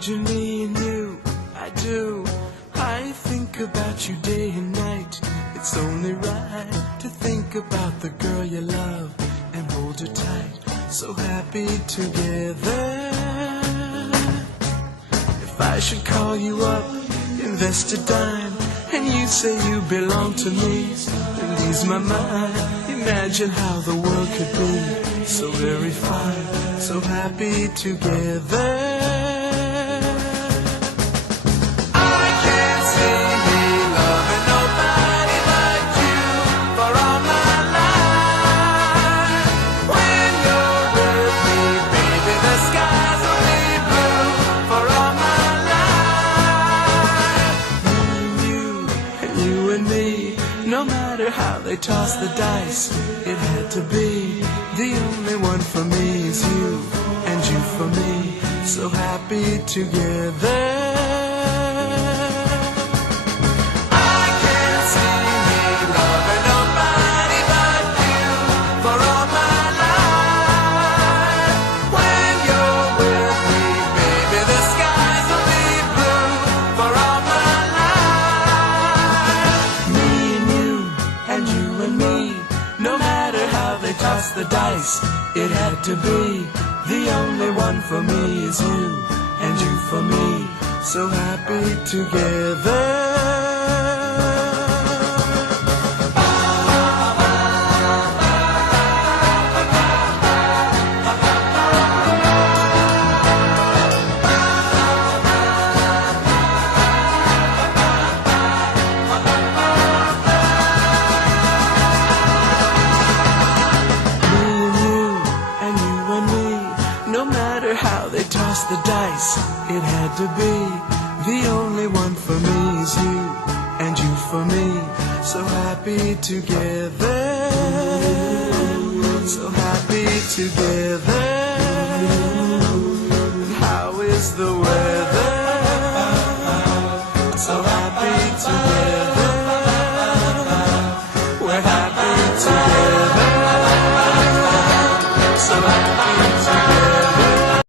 Imagine me and you, I do. I think about you day and night. It's only right to think about the girl you love and hold her tight. So happy together. If I should call you up, invest a dime, and you say you belong to me, it leaves my mind. Imagine how the world could be so very fine, so happy together. No matter how they toss the dice, it had to be. The only one for me is you, and you for me, so happy together. I can't see me loving nobody but you for all my life. When you're with me, baby, the skies will be blue for all my life. Me and you and me, no matter how they toss the dice, it had to be. The only one for me is you, and you for me, so happy together. No matter how they toss the dice, it had to be. The only one for me is you, and you for me, so happy together. So happy together. How is the weather?